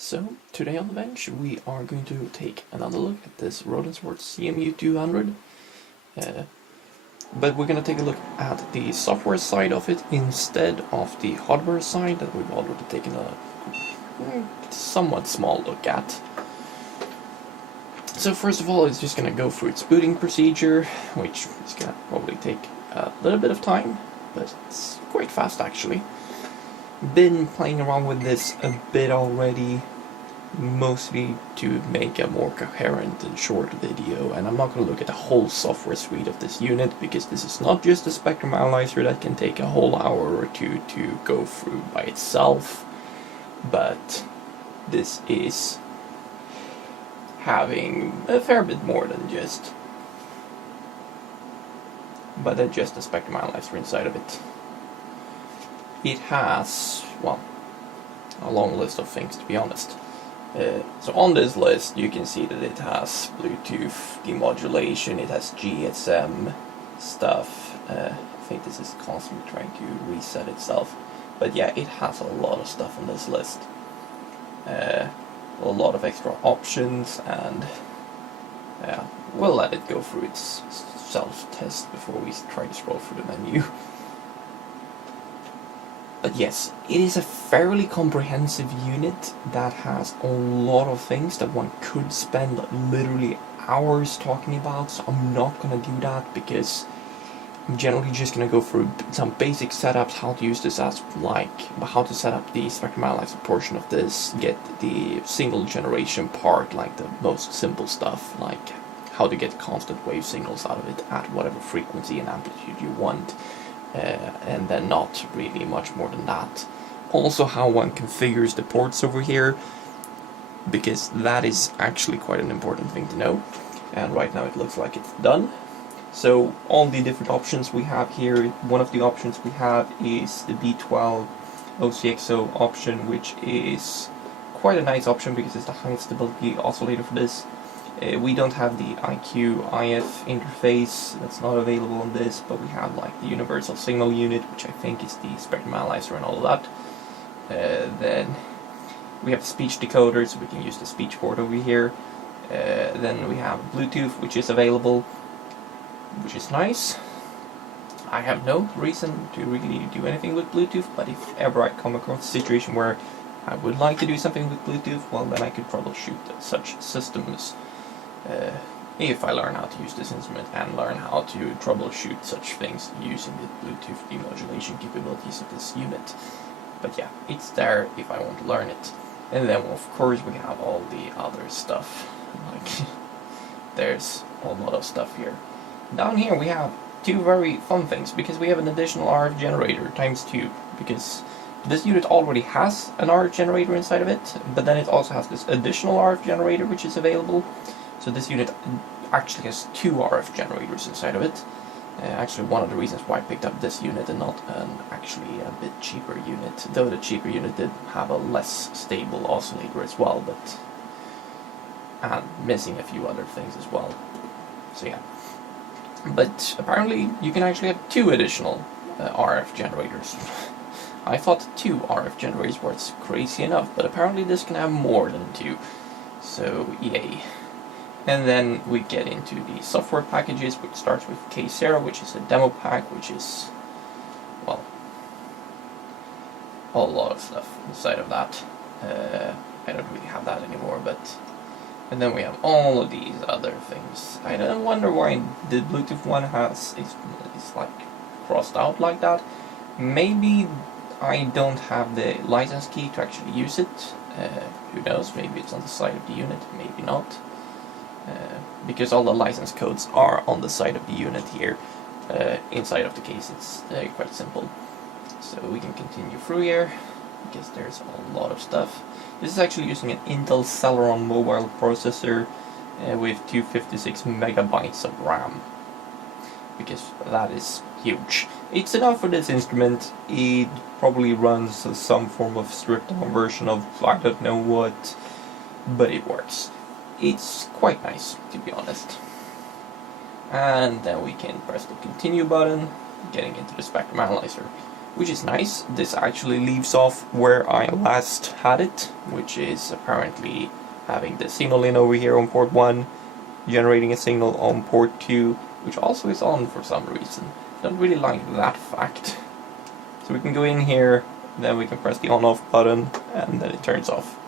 So, today on the bench we are going to take another look at this Rohde Schwarz CMU200, but we're going to take a look at the software side of it instead of the hardware side that we've already taken a somewhat small look at. So first of all, it's just going to go through its booting procedure, which is going to probably take a little bit of time, but it's quite fast actually. Been playing around with this a bit already, mostly to make a more coherent and short video, and I'm not going to look at the whole software suite of this unit because this is not just a spectrum analyzer that can take a whole hour or two to go through by itself, but this is having a fair bit more than just a spectrum analyzer inside of it. It has, well, a long list of things, to be honest. So on this list you can see that it has Bluetooth demodulation, it has GSM stuff. I think this is constantly trying to reset itself, but yeah, it has a lot of stuff on this list. A lot of extra options, and we'll let it go through its self-test before we try to scroll through the menu. But yes, it is a fairly comprehensive unit that has a lot of things that one could spend literally hours talking about, so I'm not going to do that because I'm generally just going to go through some basic setups, how to use this as how to set up the spectrum analyzer portion of this, get the single generation part, like the most simple stuff, like how to get constant wave signals out of it at whatever frequency and amplitude you want. And then not really much more than that. Also how one configures the ports over here, because that is actually quite an important thing to know, and right now it looks like it's done. So all the different options we have here, one of the options we have is the B12 OCXO option, which is quite a nice option because it's the highest stability oscillator for this. We don't have the IQ-IF interface, that's not available on this, but we have like the universal signal unit, which I think is the spectrum analyzer and all of that. Then we have speech decoder, so we can use the speech port over here. Then we have Bluetooth, which is available, which is nice. I have no reason to really do anything with Bluetooth, but if ever I come across a situation where I would like to do something with Bluetooth, well then I could troubleshoot such systems. If I learn how to use this instrument and learn how to troubleshoot such things using the Bluetooth demodulation capabilities of this unit. But yeah, it's there if I want to learn it. And then of course we have all the other stuff, like there's a lot of stuff here. Down here we have two very fun things, because we have an additional RF generator ×2, because this unit already has an RF generator inside of it, but then it also has this additional RF generator which is available. So this unit actually has two RF generators inside of it. Actually one of the reasons why I picked up this unit and not actually a bit cheaper unit, though the cheaper unit did have a less stable oscillator as well, but and missing a few other things as well. So yeah. But apparently you can actually have two additional RF generators. I thought two RF generators was crazy enough, but apparently this can have more than two. So yay. And then we get into the software packages, which starts with K0, which is a demo pack, which is, well, a lot of stuff inside of that. I don't really have that anymore, but... And then we have all of these other things. I don't wonder why the Bluetooth one is like crossed out like that. Maybe I don't have the license key to actually use it. Who knows, maybe it's on the side of the unit, maybe not. Because all the license codes are on the side of the unit here. Inside of the case it's quite simple. So we can continue through here, because there's a lot of stuff. This is actually using an Intel Celeron mobile processor with 256 megabytes of RAM, because that is huge. It's enough for this instrument. It probably runs some form of stripped down version of I don't know what, but it works. It's quite nice, to be honest. And then we can press the continue button, getting into the spectrum analyzer. which is nice. This actually leaves off where I last had it, which is apparently having the signal in over here on port 1, generating a signal on port 2, which also is on for some reason. Don't really like that fact. So we can go in here, then we can press the on-off button, and then it turns off.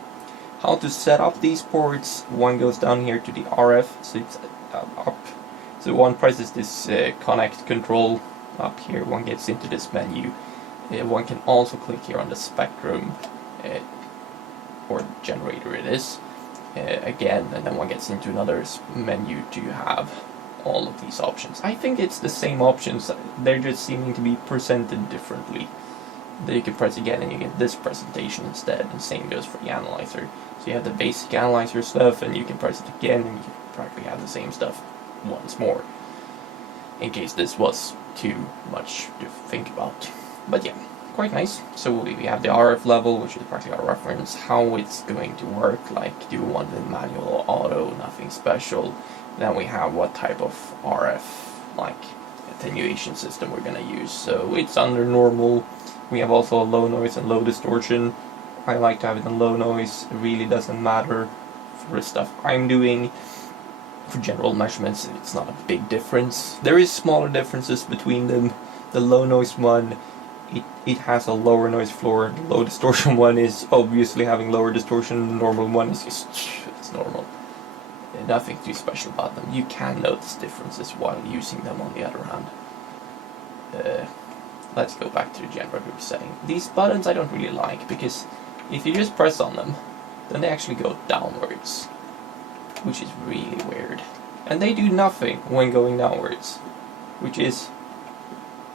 How to set up these ports: one goes down here to the RF, so it's up. So one presses this connect control up here, one gets into this menu. One can also click here on the spectrum, or generator it is, again, and then one gets into another menu to have all of these options. I think it's the same options, they're just seeming to be presented differently. Then you can press again and you get this presentation instead, and same goes for the analyzer. So you have the basic analyzer stuff, and you can press it again and you practically have the same stuff once more, in case this was too much to think about. But yeah, quite nice. So we have the RF level, which is practically our reference, how it's going to work, like do we want the manual or auto, nothing special. Then we have what type of RF, like attenuation system we're going to use. So it's under normal. We have also a low noise and low distortion. I like to have it in low noise. It really doesn't matter for the stuff I'm doing. For general measurements, it's not a big difference. There is smaller differences between them. The low noise one, it has a lower noise floor. The low distortion one is obviously having lower distortion. The normal one is just, it's normal. Nothing too special about them. You can notice differences while using them on the other hand. Let's go back to the generator setting. These buttons I don't really like, because if you just press on them, then they actually go downwards, which is really weird. And they do nothing when going downwards, which is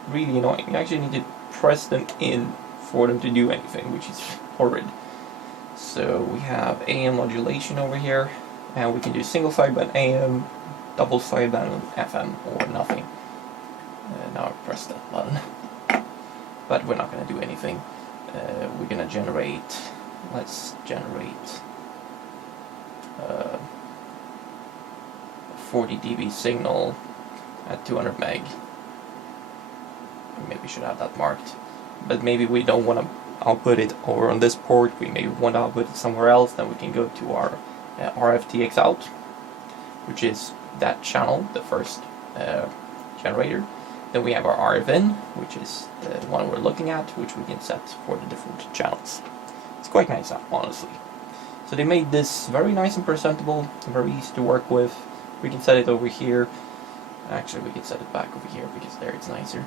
really annoying. You actually need to press them in for them to do anything, which is horrid. So we have AM modulation over here, and we can do single sideband AM, double sideband FM, or nothing. Now I press that button. But we're not going to do anything. We're going to generate, let's generate 40 dB signal at 200 meg. Maybe we should have that marked. But maybe we don't want to output it over on this port, we maybe want to output it somewhere else. Then we can go to our RFTX out, which is that channel, the first generator. Then we have our RF in, which is the one we're looking at, which we can set for the different channels. It's quite nice, honestly. So they made this very nice and presentable, very easy to work with. We can set it over here. Actually, we can set it back over here because there it's nicer.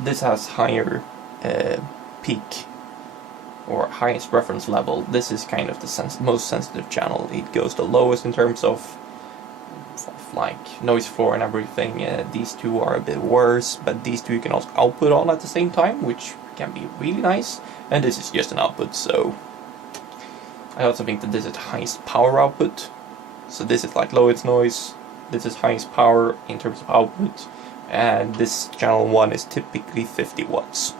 This has higher peak or highest reference level. This is kind of the most sensitive channel. It goes the lowest in terms of like noise floor and everything. These two are a bit worse, but these two you can also output on at the same time, which can be really nice. And this is just an output, so I also think that this is highest power output. So this is like lowest noise, this is highest power in terms of output, and this channel 1 is typically 50 watts.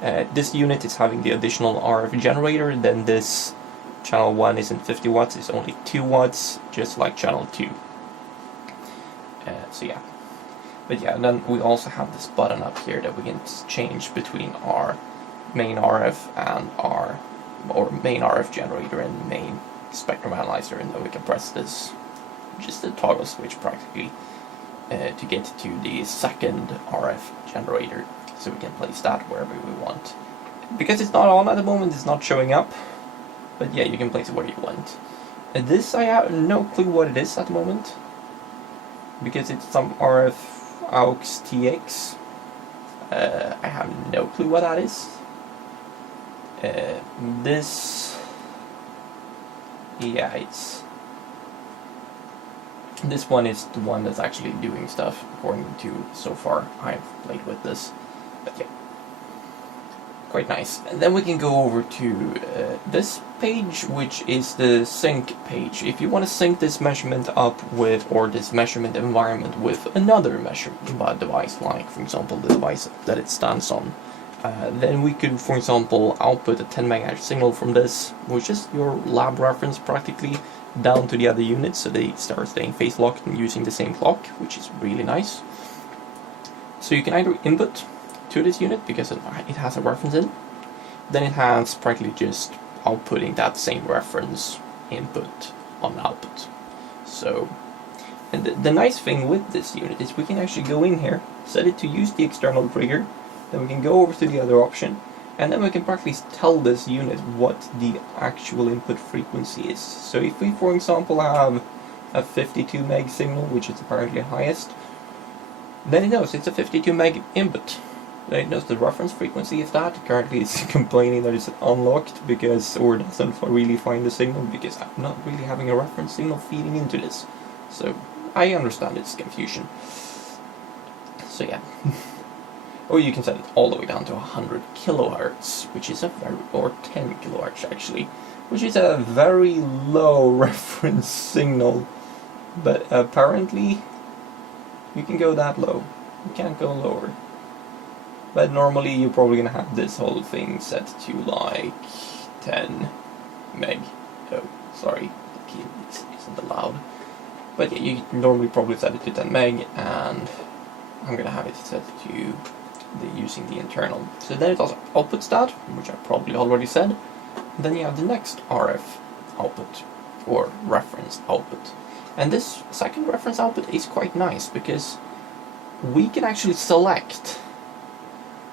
This unit is having the additional RF generator, then this channel 1 isn't 50 watts, it's only 2 watts, just like channel 2. So yeah. But yeah, and then we also have this button up here that we can change between our main RF and our main RF generator and main spectrum analyzer, and then we can press this, just a toggle switch practically, to get to the second RF generator, so we can place that wherever we want. Because it's not on at the moment, it's not showing up, but yeah, you can place it where you want. And this I have no clue what it is at the moment, because it's some RF aux TX. I have no clue what that is. This, yeah, this one is the one that's actually doing stuff, according to so far I've played with this. But yeah, quite nice. And then we can go over to this page, which is the sync page. If you want to sync this measurement up with, or this measurement environment with another measurement device, like for example the device that it stands on, then we could, for example, output a 10 MHz signal from this, which is your lab reference practically, down to the other units, so they start staying phase locked and using the same clock, which is really nice. So you can either input to this unit because it has a reference in, then it has practically just outputting that same reference input on output. So, and the nice thing with this unit is we can actually go in here, set it to use the external trigger, then we can go over to the other option, and then we can practically tell this unit what the actual input frequency is. So if we, for example, have a 52 meg signal, which is apparently highest, then it knows it's a 52 meg input. Then it knows the reference frequency of that. Currently it's complaining that it's unlocked because, or doesn't really find the signal because I'm not really having a reference signal feeding into this. So I understand its confusion. So yeah. Or you can set it all the way down to 100 kilohertz, which is a very, or 10 kilohertz actually, which is a very low reference signal. But apparently you can go that low. You can't go lower. But normally you're probably gonna have this whole thing set to like 10 meg. Oh, sorry, the key isn't allowed. But yeah, you normally probably set it to 10 meg, and I'm gonna have it set to using the internal. So then it also outputs that, which I probably already said. Then you have the next RF output, or reference output. And this second reference output is quite nice because we can actually select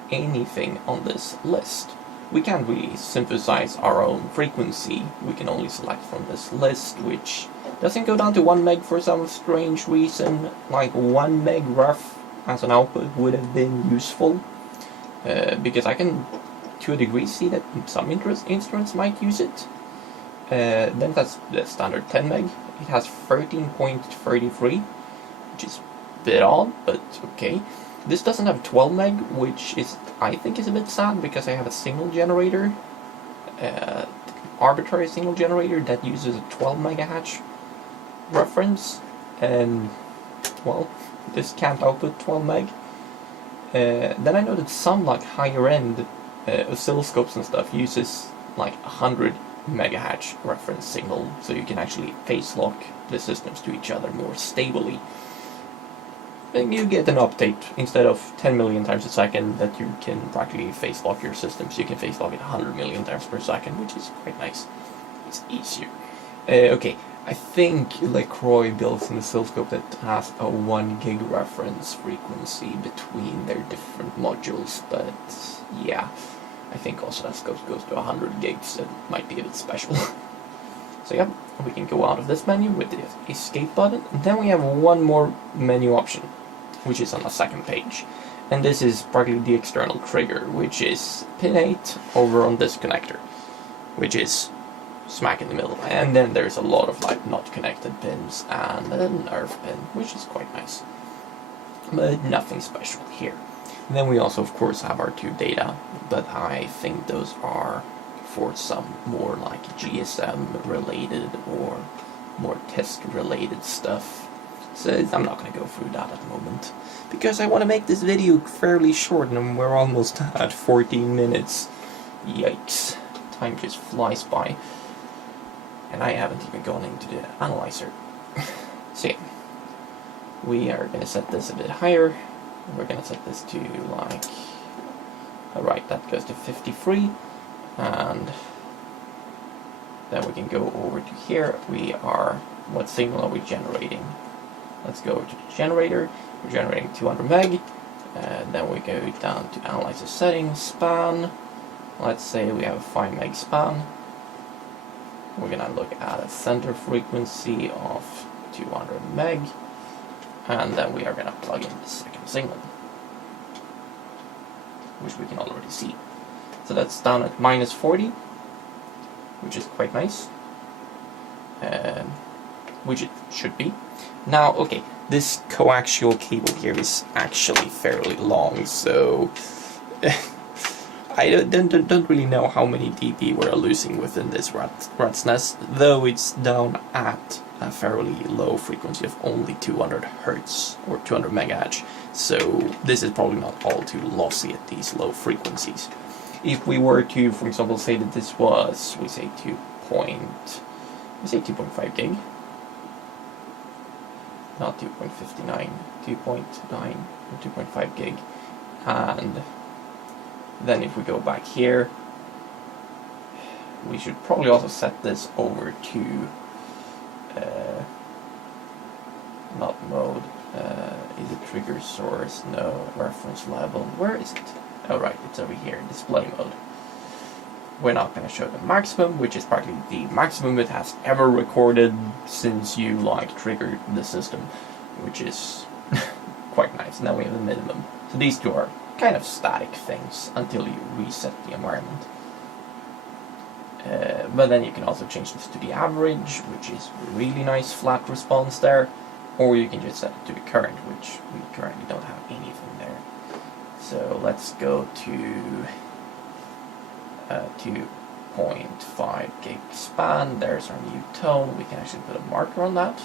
anything on this list. We can't really synthesize our own frequency. We can only select from this list, which doesn't go down to 1 meg for some strange reason. Like 1 meg ref as an output would have been useful, because I can to a degree see that some instruments might use it. Then that's the standard 10 meg. It has 13.33, which is a bit odd, but okay. This doesn't have 12 meg, which is, I think, is a bit sad because I have a signal generator, arbitrary signal generator that uses a 12 megahertz reference, and well, this can't output 12 meg. Then I know that some like higher end oscilloscopes and stuff uses like 100 megahertz reference signal, so you can actually phase lock the systems to each other more stably. And you get an update instead of 10 million times a second that you can practically phase lock your systems. You can phase lock it 100 million times per second, which is quite nice. It's easier. Okay, I think LaCroix builds an oscilloscope that has a 1 gig reference frequency between their different modules, but yeah, I think also that scope goes to 100 gigs. It might be a bit special. So yeah, we can go out of this menu with the escape button, and then we have one more menu option, which is on the second page. And this is practically the external trigger, which is pin 8 over on this connector, which is smack in the middle. And then there's a lot of like not connected pins and a nerve pin, which is quite nice. But nothing special here. And then we also of course have our 2 data, but I think those are for some more like GSM related or more test related stuff. So I'm not going to go through that at the moment, because I want to make this video fairly short, and we're almost at 14 minutes. Yikes, time just flies by. And I haven't even gone into the analyzer. So yeah, we are going to set this a bit higher. We're going to set this to like, alright, that goes to 53. And then we can go over to here. We are, what signal are we generating? Let's go to the generator. We're generating 200 meg. Then we go down to analyze the settings, span. Let's say we have a 5 meg span. We're gonna look at a center frequency of 200 meg. And then we are gonna plug in the second signal, which we can already see. So that's down at minus 40, which is quite nice, which it should be. Now, okay, this coaxial cable here is actually fairly long, so I don't really know how many dB we're losing within this rat's nest, though it's down at a fairly low frequency of only 200 hertz or 200 megahertz, so this is probably not all too lossy at these low frequencies. If we were to, for example, say that this was, we say 2.5 gig, not 2.59, 2.9 or 2.5 gig, and Then if we go back here, we should probably also set this over to not mode. Is it trigger source? No. Reference level. Where is it? Oh right, it's over here, display mode. We're not going to show the maximum, which is practically the maximum it has ever recorded since you like triggered the system, which is quite nice. Now we have the minimum. So these two are kind of static things until you reset the environment. But then you can also change this to the average, which is really nice flat response there, or you can just set it to the current, which we currently don't have anything there. So let's go to 2.5 gig span. There's our new tone. We can actually put a marker on that,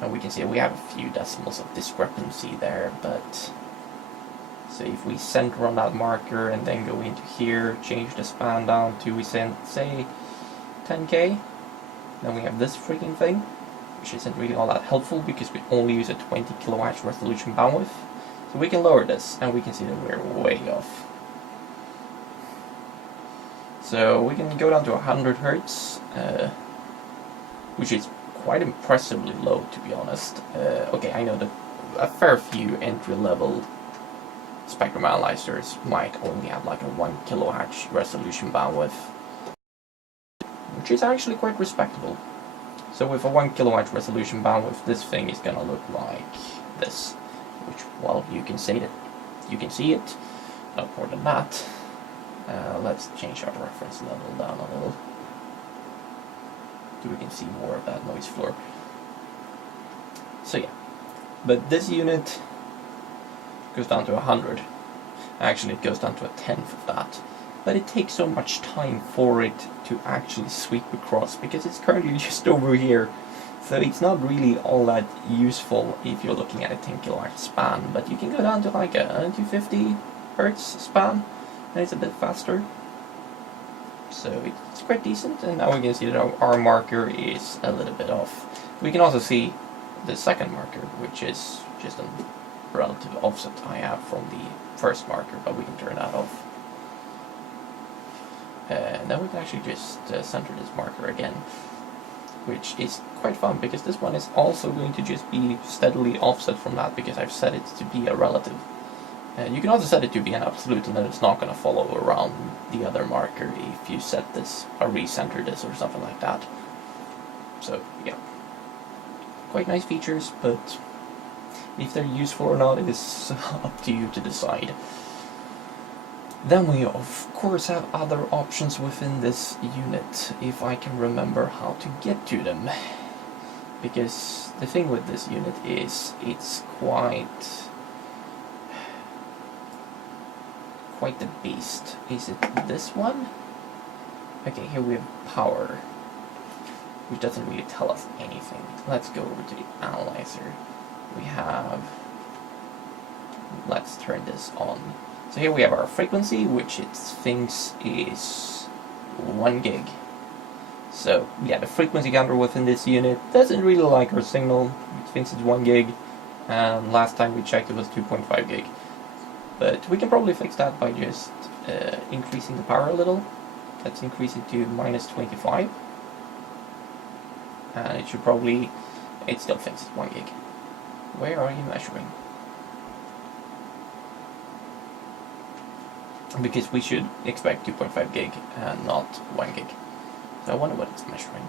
and we can see we have a few decimals of discrepancy there, but so if we center on that marker and then go into here, change the span down to, we say 10K, then we have this freaking thing, which isn't really all that helpful because we only use a 20 kilohertz resolution bandwidth. So we can lower this and we can see that we're way off. So we can go down to 100 Hertz, which is quite impressively low, to be honest. Okay, I know that a fair few entry-level spectrum analyzers might only have like a 1 kilohertz resolution bandwidth, which is actually quite respectable. So with a 1 kilohertz resolution bandwidth, this thing is gonna look like this, which, well, you can see it, not more than that. Let's change our reference level down a little, so we can see more of that noise floor. So yeah, but this unit goes down to 100. Actually, it goes down to a tenth of that. But it takes so much time for it to actually sweep across because it's currently just over here. So it's not really all that useful if you're looking at a 10 kilohertz span. But you can go down to like a 250 hertz span, and it's a bit faster. So it's quite decent. And now we can see that our marker is a little bit off. We can also see the second marker, which is just a relative offset I have from the first marker, but we can turn that off. Then we can actually just center this marker again, which is quite fun because this one is also going to just be steadily offset from that because I've set it to be a relative. You can also set it to be an absolute, and then it's not going to follow around the other marker if you set this or recenter this or something like that. So yeah, quite nice features, but if they're useful or not is up to you to decide. Then we of course have other options within this unit, if I can remember how to get to them. Because the thing with this unit is it's quite the beast. Is it this one? Okay, here we have power, which doesn't really tell us anything. Let's go over to the analyzer. We have, let's turn this on. So here we have our frequency, which it thinks is 1 gig. So yeah, the frequency counter within this unit doesn't really like our signal. It thinks it's 1 gig, and last time we checked it was 2.5 gig. But we can probably fix that by just increasing the power a little. Let's increase it to -25. And it should probably, it still thinks it's 1 gig. Where are you measuring? Because we should expect 2.5 gig and not 1 gig. So I wonder what it's measuring.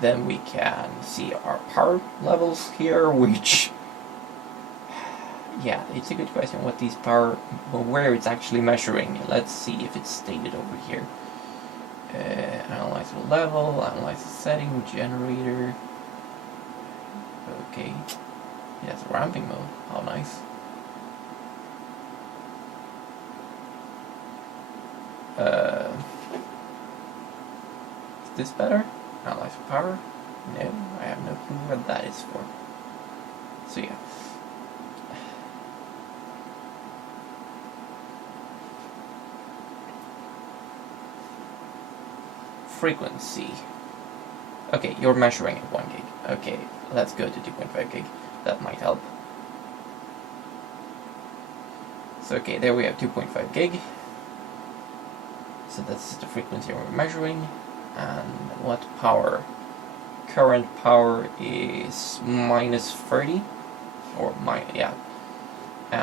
Then we can see our power levels here, which, yeah, it's a good question what these power, well, where it's actually measuring. Let's see if it's stated over here. Analyze the level, analyze the setting, generator. Okay, yeah, it's ramping mode. How nice. Is this better? Analyze for power? No, I have no clue what that is for. So yeah. Frequency. Okay, you're measuring at 1 gig. Okay, let's go to 2.5 gig. That might help. So okay, there we have 2.5 gig. So that's the frequency we're measuring. And what power? Current power is minus 30, or yeah.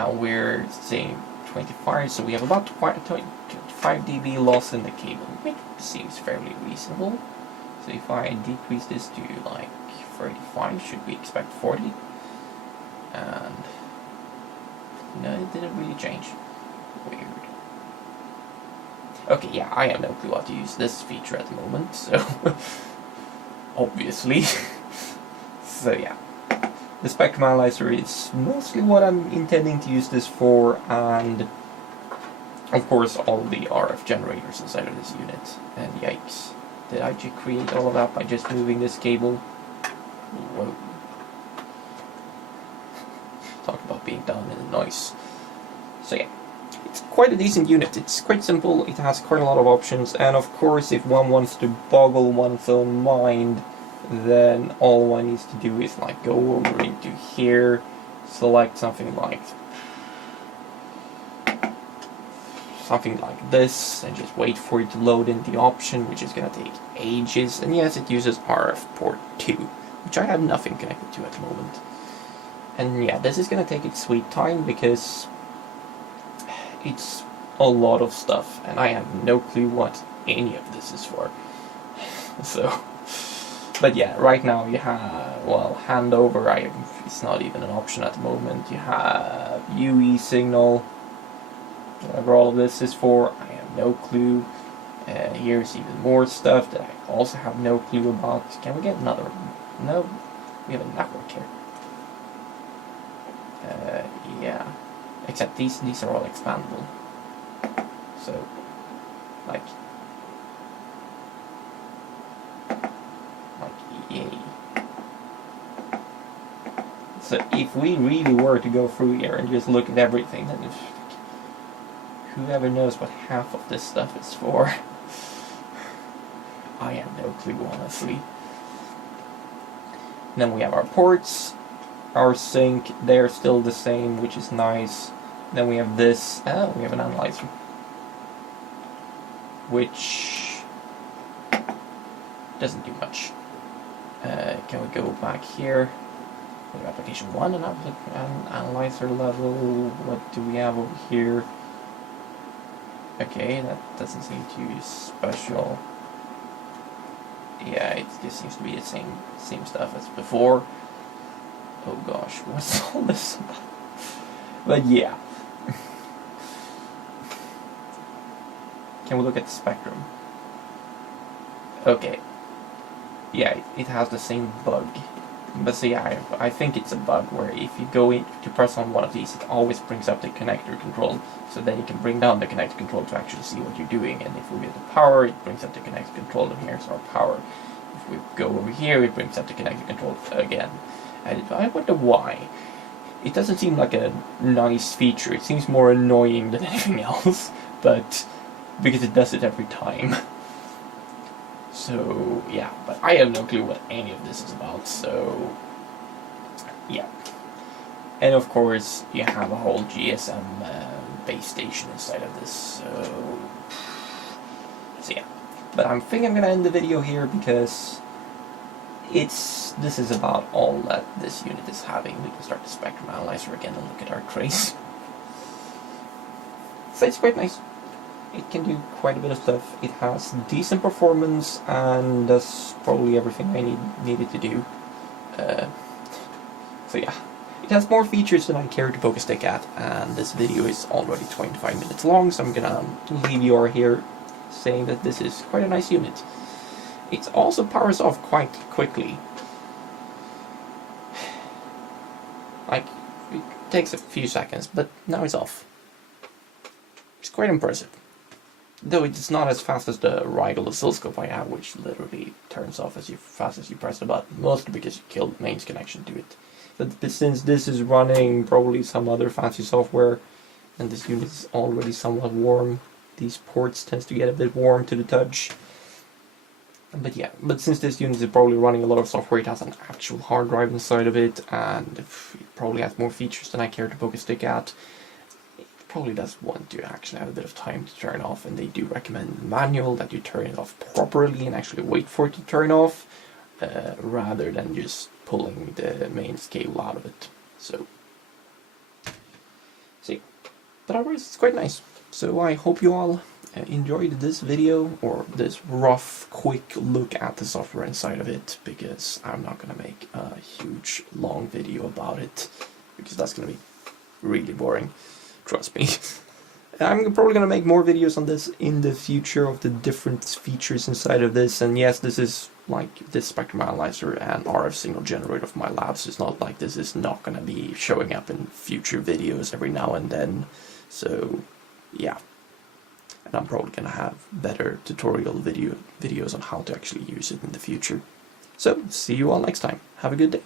We're saying 25, so we have about 25 dB loss in the cable, which seems fairly reasonable. So if I decrease this to like 35, should we expect 40? And no, it didn't really change. Weird. Okay, yeah, I have no clue how to use this feature at the moment, so obviously. So yeah, the spectrum analyzer is mostly what I'm intending to use this for, and of course all the RF generators inside of this unit. And yikes, did I just create all of that by just moving this cable? Whoa. Talk about being down in the noise. So yeah, it's quite a decent unit. It's quite simple, it has quite a lot of options, and of course if one wants to boggle one's own mind, then all one needs to do is like go over into here, select something like this, and just wait for it to load in the option, which is going to take ages. And yes, it uses RF port 2, which I have nothing connected to at the moment. And yeah, this is going to take its sweet time because it's a lot of stuff, and I have no clue what any of this is for. So, but yeah, right now you have, well, handover, it's not even an option at the moment. You have UE signal, whatever all of this is for, I have no clue. Here's even more stuff that I also have no clue about. Can we get another? No, we have a network here. Yeah, except these are all expandable. So, like yay. So if we really were to go through here and just look at everything, then whoever knows what half of this stuff is for. I have no clue, honestly. And then we have our ports, our sync, they're still the same, which is nice. Then we have this, we have an analyzer, which doesn't do much. Can we go back here? We have application 1 and analyzer level. What do we have over here? Okay, that doesn't seem too special. Yeah, it just seems to be the same stuff as before. Oh gosh, what's all this about? But yeah. Can we look at the spectrum? Okay. Yeah, it has the same bug. But see, I think it's a bug where if you go in to press on one of these, it always brings up the connector control. So then you can bring down the connector control to actually see what you're doing. And if we get the power, it brings up the connector control, and here's our power. If we go over here, it brings up the connector control again. And I wonder why. It doesn't seem like a nice feature. It seems more annoying than anything else. But because it does it every time. So, yeah, but I have no clue what any of this is about, so, yeah. And of course, you have a whole GSM base station inside of this, so yeah. But I think I'm gonna end the video here because this is about all that this unit is having. We can start the spectrum analyzer again and look at our trace. So it's quite nice. It can do quite a bit of stuff. It has decent performance and does probably everything I needed to do. So yeah, it has more features than I care to poke a stick at, and this video is already 25 minutes long, so I'm gonna leave you here saying that this is quite a nice unit. It also powers off quite quickly. Like, it takes a few seconds, but now it's off. It's quite impressive. Though it's not as fast as the Rohde oscilloscope I have, which literally turns off as fast as you press the button, mostly because you killed the mains connection to it. But since this is running probably some other fancy software, and this unit is already somewhat warm, these ports tend to get a bit warm to the touch. But yeah, but since this unit is probably running a lot of software, it has an actual hard drive inside of it, and it probably has more features than I care to poke a stick at. It probably does want to actually have a bit of time to turn off, and they do recommend manual, that you turn it off properly and actually wait for it to turn off, rather than just pulling the mains cable out of it. So, see, but otherwise it's quite nice. So I hope you all enjoyed this video, or this rough, quick look at the software inside of it, because I'm not gonna make a huge, long video about it, because that's gonna be really boring, trust me. I'm probably gonna make more videos on this in the future, of the different features inside of this, and yes, this is like this spectrum analyzer and RF signal generator of my lab, so it's not like this is not gonna be showing up in future videos every now and then, so yeah. And I'm probably gonna have better tutorial videos on how to actually use it in the future. So, see you all next time. Have a good day.